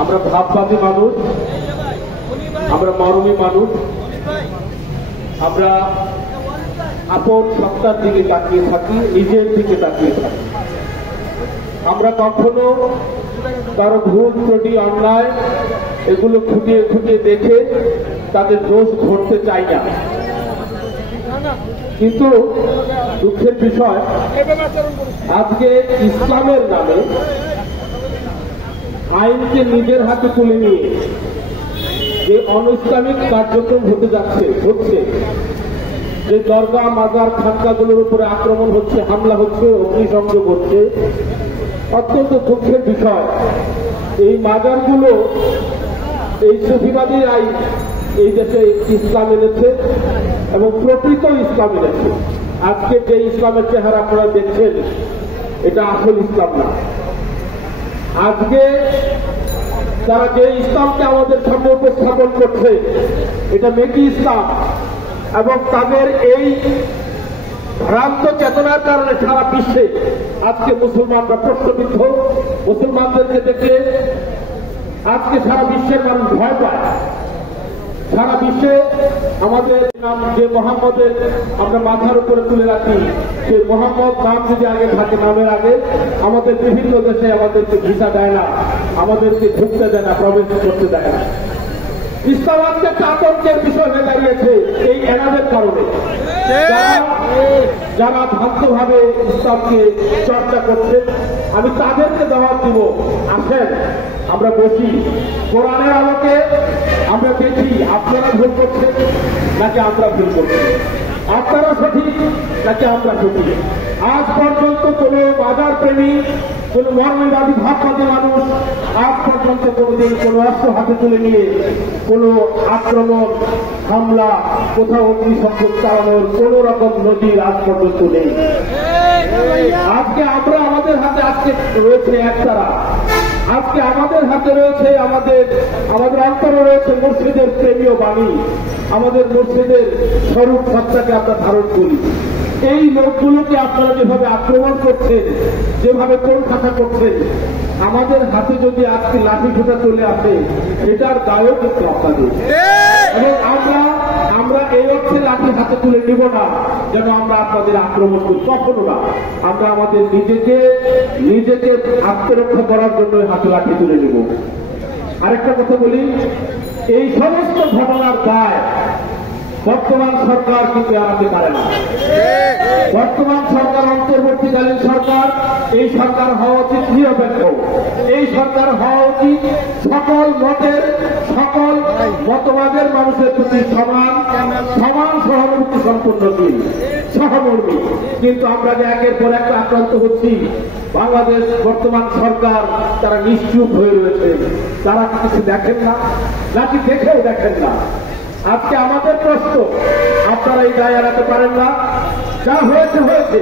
আমরা ভাববাদী মানুষ, আমরা মরমী মানুষ, আমরা আপন সত্তার দিকে তাকিয়ে থাকি, নিজের দিকে তাকিয়ে থাকি। আমরা কখনো কারো ভুল ত্রুটি অন্যায় এগুলো খুঁটিয়ে খুঁটিয়ে দেখে তাদের দোষ ধরতে চাই না। কিন্তু দুঃখের বিষয়, আজকে ইসলামের নামে আইনকে নিজের হাতে তুলে নিয়ে যে অনইসলামিক কার্যক্রম হচ্ছে, যে দরগা মাজার খানকাগুলোর উপরে আক্রমণ হচ্ছে, হামলা হচ্ছে, অগ্নিসংযোগ হচ্ছে, অত্যন্ত দুঃখের বিষয়। এই মাজারগুলো এই সুফিবাদী আইন এই দেশে ইসলাম এনেছে এবং প্রকৃত ইসলাম এনেছে। আজকে যে ইসলামের চেহারা আপনারা দেখছেন, এটা আসল ইসলাম না। আজকে তারা যে ইসলামকে আমাদের সামনে উপস্থাপন করছে, এটা মেকি ইসলাম, এবং তাদের এই ভ্রান্ত চেতনার কারণে সারা বিশ্বে আজকে মুসলমানরা প্রশ্নবিদ্ধ। মুসলমানদেরকে দেখে আজকে সারা বিশ্বের মানুষ ভয় পায়। সারা বিশ্বে আমাদের নাম যে মোহাম্মদের আমরা মাথার উপরে তুলে রাখি, সেই মোহাম্মদ নাম যদি আগে থাকে, নামের আগে আমাদের বিভিন্ন দেশে আমাদেরকে ভিসা দেয় না, আমাদেরকে ঢুকতে দেয় না, প্রবেশ করতে দেয় না। ইসলাম আজকে আতঙ্কের বিষয় হয়ে দাঁড়িয়েছে এই এনাদের কারণে। যারা ভ্রান্তভাবে ইসলামকে চর্চা করছে, আমি তাদেরকে দাওয়াত দিব, আসেন আমরা বসি, কোরআনের আলোকে আমরা দেখি আপনারা ভুল করছেন নাকি আমরা ভুল করছি, আপনারা সঠিক নাকি আমরা সঠিক। আজ পর্যন্ত কোন বাজার প্রেমী, কোন মর্মবাদী ভাববাদী মানুষ আজ পর্যন্ত কোনদিন কোন অস্ত্র হাতে তুলে নিয়ে কোন আক্রমণ, হামলা, কোথাও অগ্নিসংযোগ চালানোর কোন রকম নজির আজ পর্যন্ত নেই। আজকে আমরা আমাদের হাতে আজকে রয়েছে একতারা, আজকে আমাদের হাতে রয়েছে আমাদের অন্তরে রয়েছে মুর্শিদের প্রেমীয় বাণী, আমাদের মুর্শিদের স্বরূপ সত্তাকে আমরা ধারণ করি। এই লোকগুলোকে আপনারা যেভাবে আক্রমণ করছেন, যেভাবে কোণঠাসা করছেন, আমাদের হাতে যদি আজকে লাঠি ছোটা চলে আসে, এটার দায়ও কিন্তু আপনাদের। এবং আমরা এই অর্থে লাঠি হাতে তুলে নিব না যেন আমরা আপনাদের আক্রমণ করি, কখনো না। আমরা আমাদের নিজেকে আত্মরক্ষা করার জন্য হাতে লাঠি তুলে নিব। আরেকটা কথা বলি, এই সমস্ত ঘটনার দায় বর্তমান সরকার কিন্তু এড়াতে পারে না। বর্তমান সরকার অন্তর্বর্তীকালীন সরকার, এই সরকার হওয়া উচিত নিরপেক্ষ। এই সরকার হওয়া উচিত সকল মতের, সকল মতবাদের মানুষের প্রতি সমান সহানুভূতি সম্পন্নশীল, সহমর্মী। কিন্তু আমরা যে একের পর এক আক্রান্ত হচ্ছি, বাংলাদেশ বর্তমান সরকার তারা নিশ্চুপ হয়ে রয়েছে। তারা কিছু দেখেন না, নাকি দেখেও দেখেন না। আজকে আমাদের প্রশ্ন, আপনারা এই দায় এড়াতে পারেন না। যা হয়েছে হয়েছে,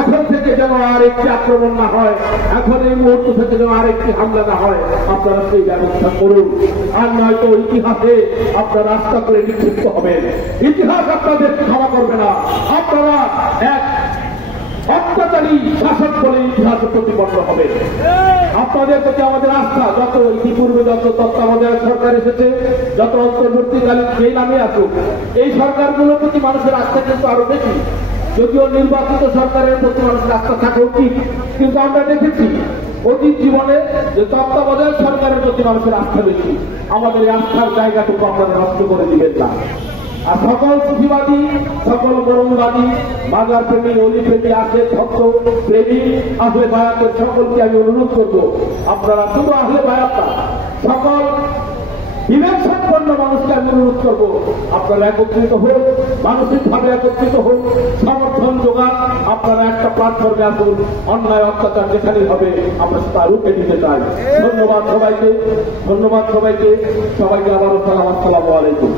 এখন থেকে যেন আর একটি আক্রমণ না হয়, এখন এই মুহূর্ত থেকে যেন আর একটি হামলা না হয়, আপনারা সেই ব্যবস্থা করুন। আর নয়তো ইতিহাসে আপনারা রাস্তা করে নিক্ষিপ্ত হবেন। ইতিহাস আপনাদের ক্ষমা করবে না। আপনারা এক অত্যাচারী শাসক বলে ইতিহাসে প্রতিপন্ন হবে। আপনাদের প্রতি আমাদের আস্থা, যত ইতিপূর্বে যত তত্ত্বাবধায়ক সরকার এসেছে, যত অন্তর্বর্তীকালীন যেই নামে আসুক, এই সরকারগুলোর প্রতি মানুষের আস্থা কিন্তু আরো বেশি। যদিও নির্বাচিত সরকারের প্রতি মানুষের আস্থা থাকা উচিত, কিন্তু আমরা দেখেছি অতীত জীবনে যে তত্ত্বাবধায়ক সরকারের প্রতি মানুষের আস্থা বেশি। আমাদের এই আস্থার জায়গাটুকু আপনারা নষ্ট করে দিবেন না। আর সকল সুফিবাদী, সকল মরমবাদী, বাজার প্রেমী, অলি প্রেমী, আসে ভক্ত প্রেমী, আহলে বায়াতের সকলকে আমি অনুরোধ করব, আপনারা শুধু আহলে বায়াত না, সকল বিবেক সম্পন্ন মানুষকে আমি অনুরোধ করব, আপনারা একত্রিত হোক, মানসিকভাবে একত্রিত হোক, সমর্থন যোগান, আপনারা একটা প্ল্যাটফর্মে আসুন। অন্যায় অত্যাচার যেখানেই হবে আমরা তা রুখে দিতে চাই। ধন্যবাদ সবাইকে, সবাইকে আবারও সালাম, আসসালামু আলাইকুম।